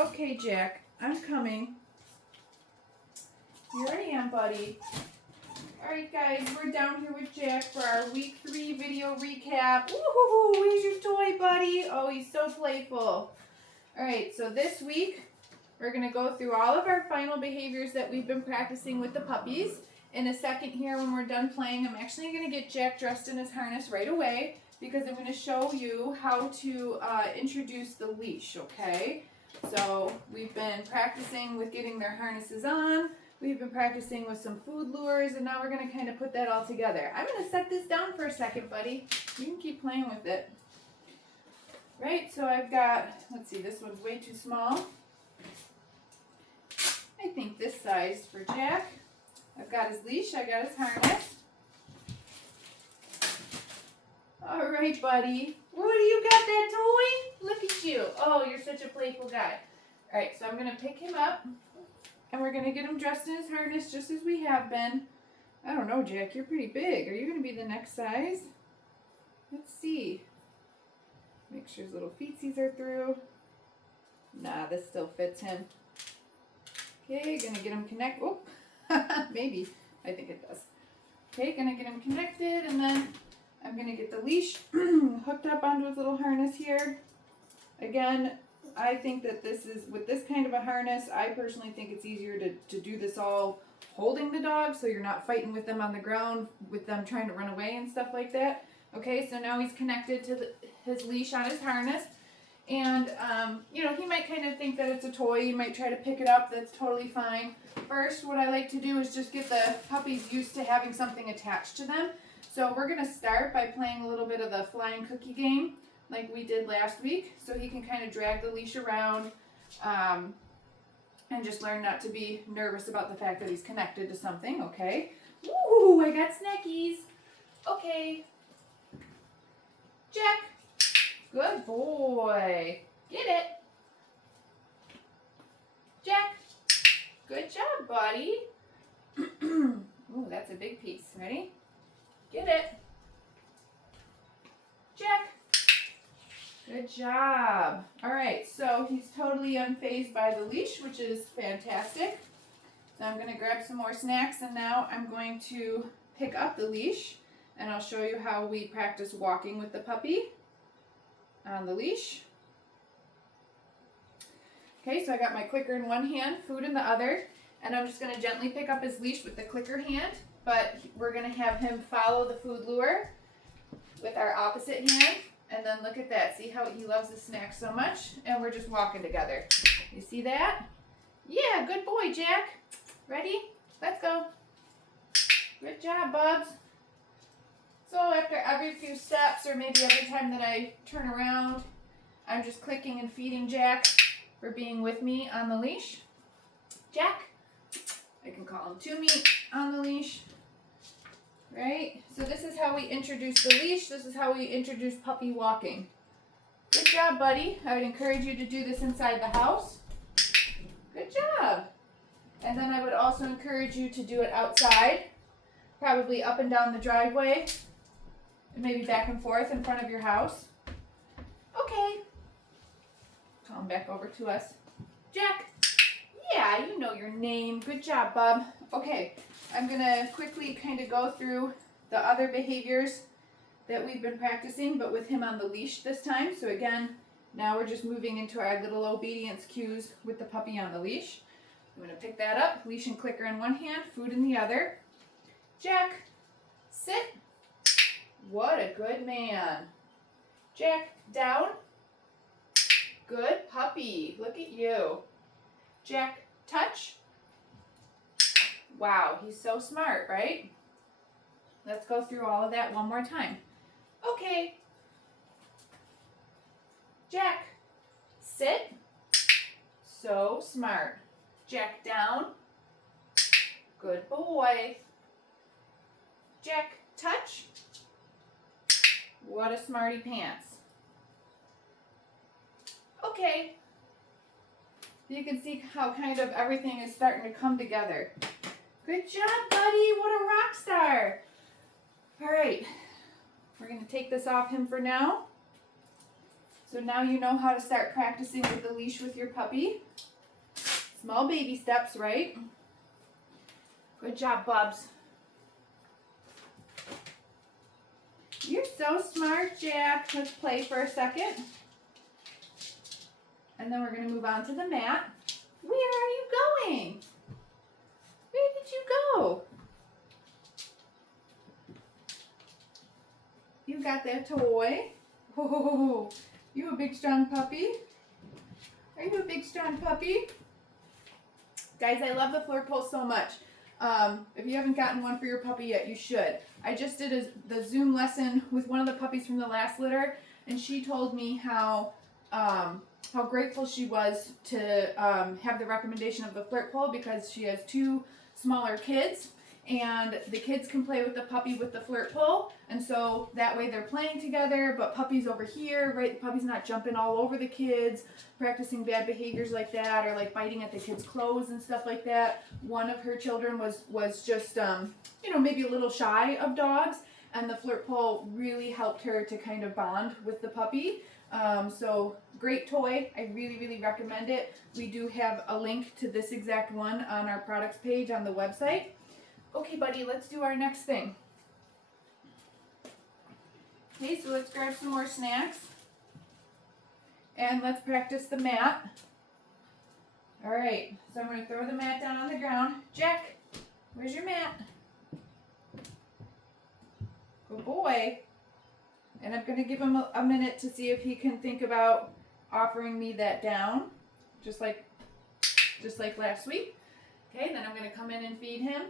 Okay, Jack, I'm coming. Here I am, buddy. Alright, guys, we're down here with Jack for our week 3 video recap. Woohoo! Here's your toy, buddy. Oh, he's so playful. Alright, so this week, we're going to go through all of our final behaviors that we've been practicing with the puppies. In a second here, when we're done playing, I'm actually going to get Jack dressed in his harness right away because I'm going to show you how to introduce the leash, okay? So we've been practicing with getting their harnesses on. We've been practicing with some food lures, and now we're going to kind of put that all together. I'm going to set this down for a second, buddy. You can keep playing with it. Right, so I've got, let's see, this one's way too small. I think this size for Jack. I've got his leash, I got his harness. All right, buddy. What do you got that toy? Look at you. Oh, you're such a playful guy. All right, so I'm going to pick him up, and we're going to get him dressed in his harness just as we have been. I don't know, Jack, you're pretty big. Are you going to be the next size? Let's see. Make sure his little feetsies are through. Nah, this still fits him. Okay, going to get him connected. Oh, maybe. I think it does. Okay, going to get him connected, and then I'm going to get the leash hooked up onto his little harness here. Again, I think that this is, with this kind of a harness, I personally think it's easier to do this all holding the dog so you're not fighting with them on the ground, with them trying to run away and stuff like that. Okay, so now he's connected to his leash on his harness. And, you know, he might kind of think that it's a toy. You might try to pick it up. That's totally fine. First, what I like to do is just get the puppies used to having something attached to them. So we're going to start by playing a little bit of the flying cookie game like we did last week. So he can kind of drag the leash around and just learn not to be nervous about the fact that he's connected to something, okay? Ooh, I got snackies. Okay. Jack. Good boy. Get it. Jack. Good job, buddy. Ooh, that's a big piece. Ready? Get it. Jack. Good job. All right, so he's totally unfazed by the leash, which is fantastic. So I'm going to grab some more snacks, and now I'm going to pick up the leash, and I'll show you how we practice walking with the puppy on the leash. Okay, so I got my clicker in one hand, food in the other, and I'm just going to gently pick up his leash with the clicker hand, but we're going to have him follow the food lure with our opposite hand, and then look at that. See how he loves the snack so much? And we're just walking together. You see that? Yeah, good boy, Jack. Ready? Let's go. Good job, Bubs. So after every few steps, or maybe every time that I turn around, I'm just clicking and feeding Jack for being with me on the leash. Jack. I can call him to me on the leash. Right? So this is how we introduce the leash. This is how we introduce puppy walking. Good job, buddy. I would encourage you to do this inside the house. Good job. And then I would also encourage you to do it outside, probably up and down the driveway, and maybe back and forth in front of your house. Okay. Call him back over to us. Jack. Yeah, you know your name. Good job, Bub. Okay, I'm going to quickly kind of go through the other behaviors that we've been practicing, but with him on the leash this time. So again, now we're just moving into our little obedience cues with the puppy on the leash. I'm going to pick that up, leash and clicker in one hand, food in the other. Jack, sit. What a good man. Jack, down. Good puppy. Look at you. Jack, touch. Wow, he's so smart, right? Let's go through all of that one more time. Okay. Jack, sit. So smart. Jack, down. Good boy. Jack, touch. What a smarty pants. Okay. You can see how kind of everything is starting to come together. Good job, buddy. What a rock star. All right. We're going to take this off him for now. So now you know how to start practicing with the leash with your puppy. Small baby steps, right? Good job, Bubs. You're so smart, Jack. Let's play for a second. And then we're going to move on to the mat. Where are you going? Where did you go? You got that toy. Oh, you a big strong puppy? Are you a big strong puppy? Guys, I love the FlirtPulse so much. If you haven't gotten one for your puppy yet, you should. I just did the Zoom lesson with one of the puppies from the last litter, and she told me how grateful she was to have the recommendation of the FlirtPulse because she has 2 smaller kids, and the kids can play with the puppy with the FlirtPulse, and so that way they're playing together, but puppy's over here, right? The puppy's not jumping all over the kids, practicing bad behaviors like that, or like biting at the kids' clothes and stuff like that. One of her children was just, maybe a little shy of dogs, and the FlirtPulse really helped her to kind of bond with the puppy. So great toy. I really, really recommend it. We do have a link to this exact one on our products page on the website. Okay, buddy, let's do our next thing. Okay, so let's grab some more snacks. And let's practice the mat. All right, so I'm going to throw the mat down on the ground. Jack, where's your mat? Good boy. And I'm going to give him a minute to see if he can think about offering me that down, just like last week. Okay, then I'm going to come in and feed him.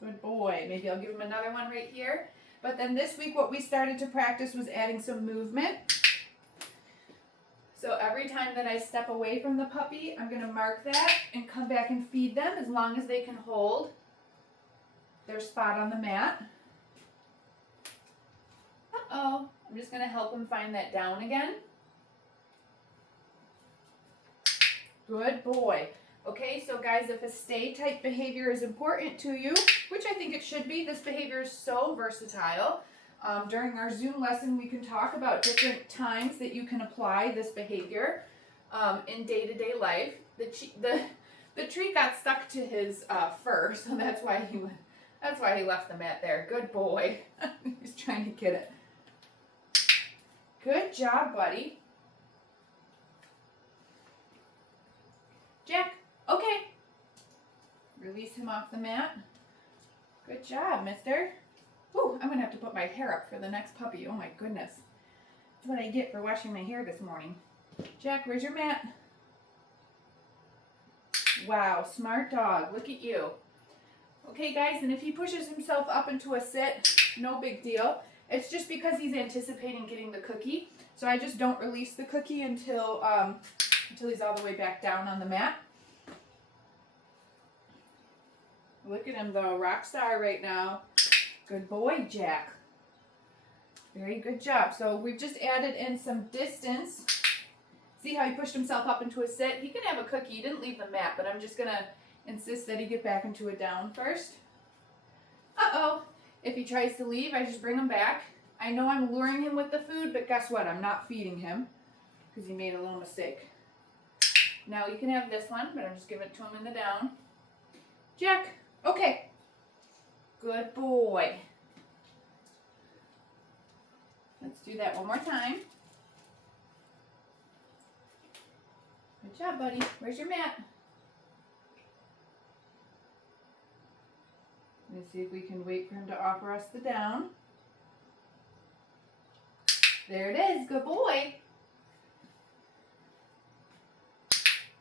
Good boy. Maybe I'll give him another one right here. But then this week what we started to practice was adding some movement. So every time that I step away from the puppy, I'm going to mark that and come back and feed them as long as they can hold their spot on the mat. Uh-oh. I'm just going to help him find that down again. Good boy. Okay, so guys, if a stay type behavior is important to you, which I think it should be, this behavior is so versatile. During our Zoom lesson, we can talk about different times that you can apply this behavior in day-to-day life. The treat got stuck to his fur, so that's why he left the mat there. Good boy. He's trying to get it. Good job, buddy. Jack, okay. Release him off the mat. Good job, mister. Whew, I'm going to have to put my hair up for the next puppy. Oh my goodness. That's what I get for washing my hair this morning. Jack, where's your mat? Wow, smart dog. Look at you. Okay, guys, and if he pushes himself up into a sit, no big deal. It's just because he's anticipating getting the cookie. So I just don't release the cookie until he's all the way back down on the mat. Look at him though, rock star right now. Good boy, Jack. Very good job. So we've just added in some distance. See how he pushed himself up into a sit? He can have a cookie. He didn't leave the mat, but I'm just going to insist that he get back into a down first. Uh-oh. If he tries to leave, I just bring him back. I know I'm luring him with the food, but guess what? I'm not feeding him because he made a little mistake. Now you can have this one, but I'm just giving it to him in the down. Jack, okay. Good boy. Let's do that one more time. Good job, buddy. Where's your mat? Let's see if we can wait for him to offer us the down. There it is. Good boy.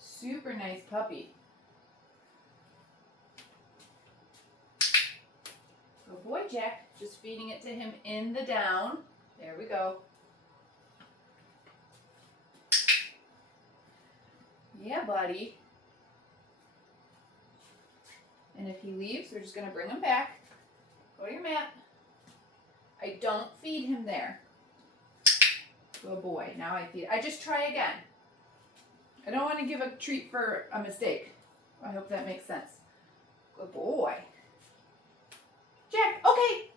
Super nice puppy. Good boy, Jack. Just feeding it to him in the down. There we go. Yeah, buddy. And if he leaves, we're just going to bring him back. Go to your mat. I don't feed him there. Good boy. Now I feed. I just try again. I don't want to give a treat for a mistake. I hope that makes sense. Good boy. Jack, okay.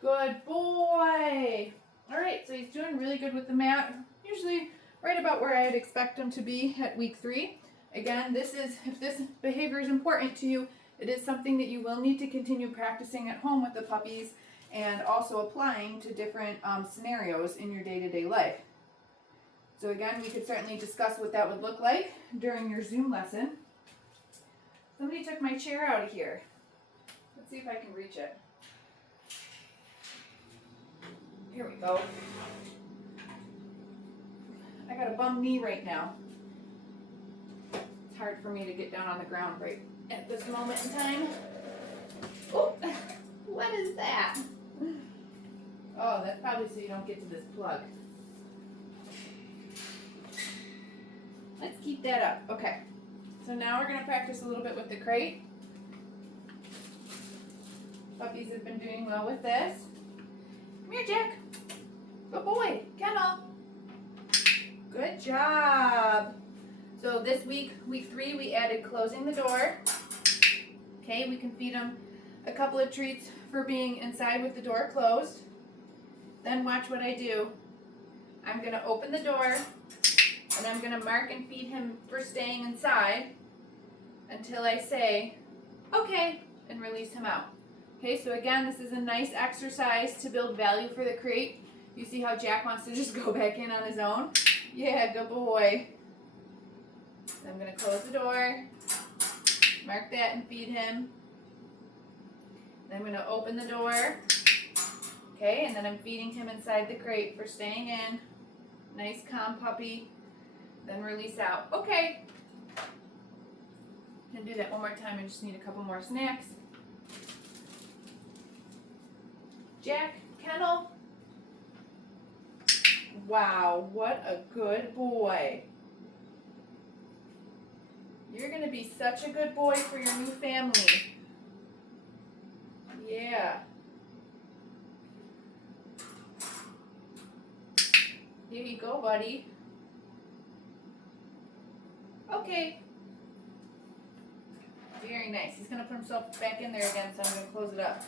Good boy. All right, so he's doing really good with the mat. Usually right about where I'd expect him to be at week 3. Again, if this behavior is important to you, it is something that you will need to continue practicing at home with the puppies and also applying to different scenarios in your day-to-day life. So again, we could certainly discuss what that would look like during your Zoom lesson. Somebody took my chair out of here. Let's see if I can reach it. Here we go. I got a bum knee right now. It's hard for me to get down on the ground right at this moment in time. Oh, what is that? Oh, that's probably so you don't get to this plug. Let's keep that up. Okay. So now we're going to practice a little bit with the crate. Puppies have been doing well with this. Come here, Jack. Good boy. Kennel. Good job. So this week, week 3, we added closing the door. Okay, we can feed them a couple of treats for being inside with the door closed. Then watch what I do. I'm going to open the door and I'm going to mark and feed him for staying inside until I say, okay, and release him out. Okay, so again, this is a nice exercise to build value for the crate. You see how Jack wants to just go back in on his own? Yeah, good boy. So I'm going to close the door, mark that and feed him. Then I'm going to open the door. Okay, and then I'm feeding him inside the crate for staying in. Nice, calm puppy. Then release out. Okay. Can do that one more time. I just need a couple more snacks. Jack, kennel. Wow, what a good boy. You're going to be such a good boy for your new family. Yeah. Here you go, buddy. Okay. Very nice. He's going to put himself back in there again, so I'm going to close it up.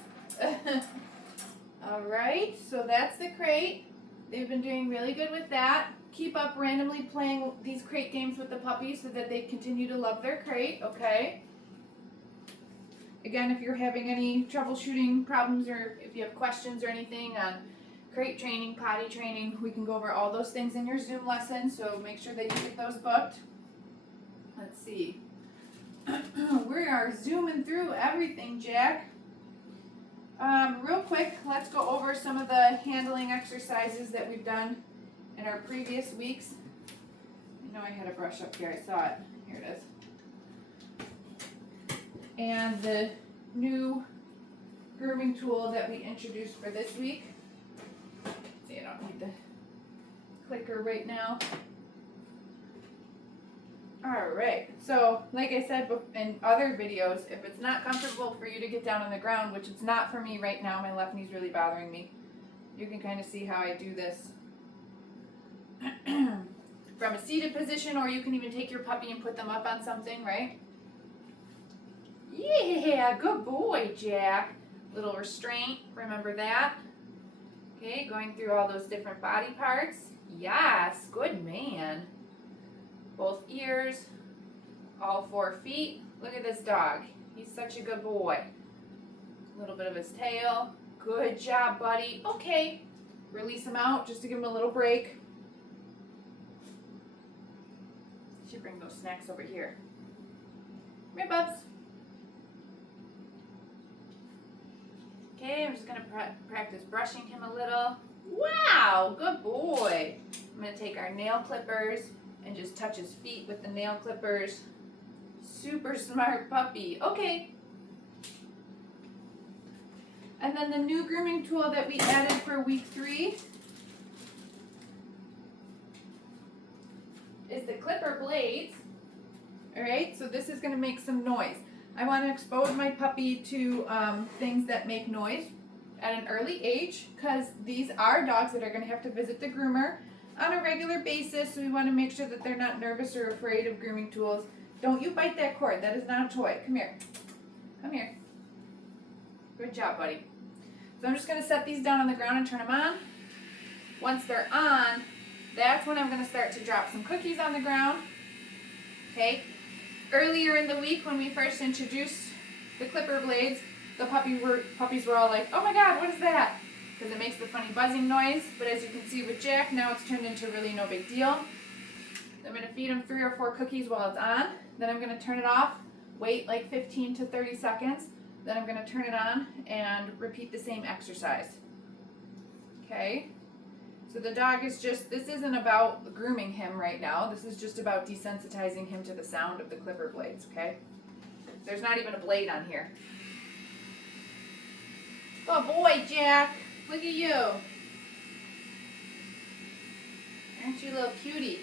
All right, so that's the crate. They've been doing really good with that. Keep up randomly playing these crate games with the puppies so that they continue to love their crate, okay? Again, if you're having any troubleshooting problems or if you have questions or anything on crate training, potty training, we can go over all those things in your Zoom lesson, so make sure that you get those booked. Let's see. We are zooming through everything, Jack. Real quick, let's go over some of the handling exercises that we've done in our previous weeks. I know I had a brush up here, I saw it. Here it is. And the new grooming tool that we introduced for this week. See, I don't need the clicker right now. Alright, so like I said in other videos, if it's not comfortable for you to get down on the ground, which it's not for me right now, my left knee's really bothering me, you can kind of see how I do this from a seated position, or you can even take your puppy and put them up on something, right? Yeah, good boy, Jack. Little restraint, remember that? Okay, going through all those different body parts. Yes, good man. Both ears, all 4 feet. Look at this dog. He's such a good boy. A little bit of his tail. Good job, buddy. Okay, release him out just to give him a little break. Should bring those snacks over here. Come here, bubs. Okay, I'm just going to practice brushing him a little. Wow, good boy. I'm going to take our nail clippers and just touch his feet with the nail clippers. Super smart puppy. Okay. And then the new grooming tool that we added for week 3 is the clipper blades. Alright, so this is going to make some noise. I want to expose my puppy to things that make noise at an early age, because these are dogs that are going to have to visit the groomer on a regular basis, so we want to make sure that they're not nervous or afraid of grooming tools. Don't you bite that cord. That is not a toy. Come here. Come here. Good job, buddy. So I'm just going to set these down on the ground and turn them on. Once they're on, that's when I'm going to start to drop some cookies on the ground. Okay. Earlier in the week when we first introduced the clipper blades, the puppies were all like, oh my god, what is that? Because it makes the funny buzzing noise. But as you can see with Jack, now it's turned into really no big deal. I'm going to feed him 3 or 4 cookies while it's on. Then I'm going to turn it off, wait like 15 to 30 seconds. Then I'm going to turn it on and repeat the same exercise. Okay? So the dog is just, this isn't about grooming him right now. This is just about desensitizing him to the sound of the clipper blades, okay? There's not even a blade on here. Oh boy, Jack. Look at you. Aren't you a little cutie?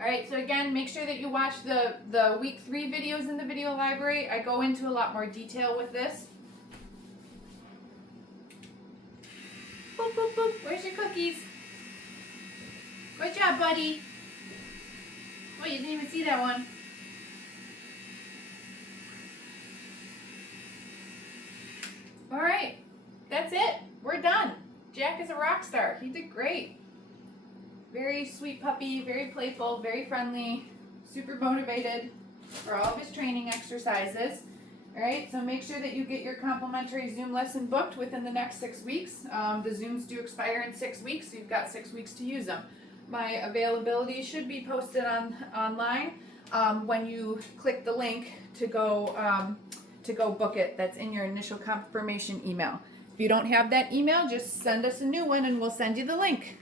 Alright, so again, make sure that you watch the week 3 videos in the video library. I go into a lot more detail with this. Boop, boop, boop. Where's your cookies? Good job, buddy. Oh, you didn't even see that one. Alright, that's it. We're done. Jack is a rock star. He did great. Very sweet puppy, very playful, very friendly, super motivated for all of his training exercises. Alright, so make sure that you get your complimentary Zoom lesson booked within the next 6 weeks. The Zooms do expire in 6 weeks, so you've got 6 weeks to use them. My availability should be posted online when you click the link to go book it. That's in your initial confirmation email. If you don't have that email, just send us a new one and we'll send you the link.